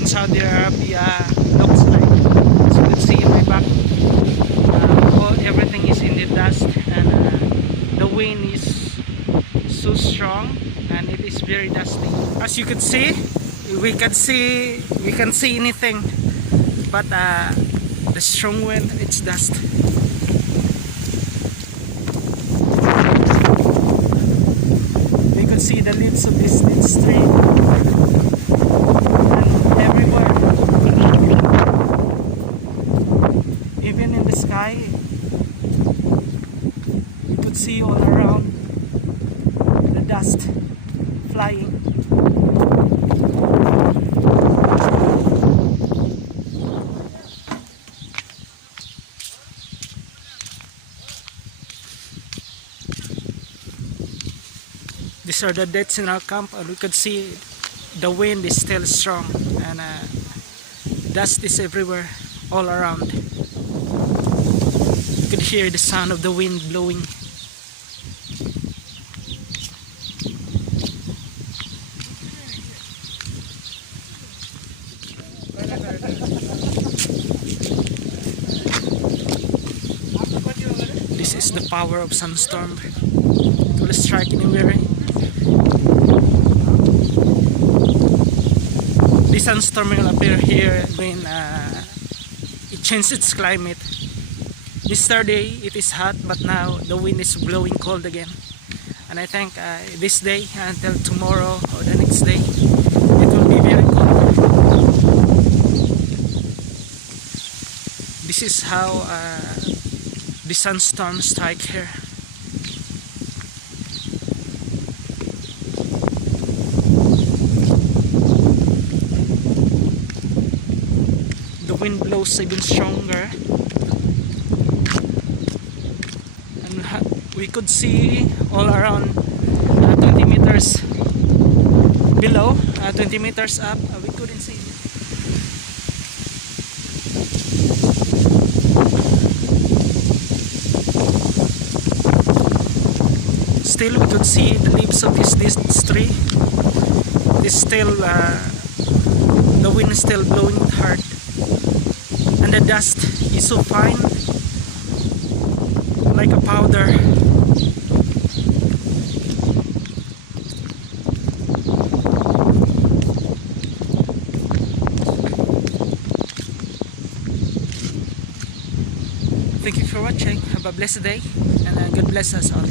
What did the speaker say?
in Saudi Arabia looks like. As you can see in my back, everything is in the dust, and the wind is so strong and it is very dusty. As you can see, we can see anything, but the strong wind, it's dust. You can see the leaves of this tree and everywhere, even in the sky. You could see all around the dust flying. These are the deaths in our camp, and we could see the wind is still strong, and dust is everywhere, all around. You could hear the sound of the wind blowing. This is the power of sandstorm. It will strike anywhere. This sandstorm will appear here when it changes its climate. Yesterday it is hot, but now the wind is blowing cold again. And I think this day until tomorrow or the next day, it will be very cold. This is how the sandstorm strike here. The wind blows even stronger, and we could see all around 20 meters below, 20 meters up, we couldn't see it. Still we could see the leaves of this tree. It's still the wind is still blowing hard, and the dust is so fine, like a powder. Thank you for watching. Have a blessed day, and God bless us all.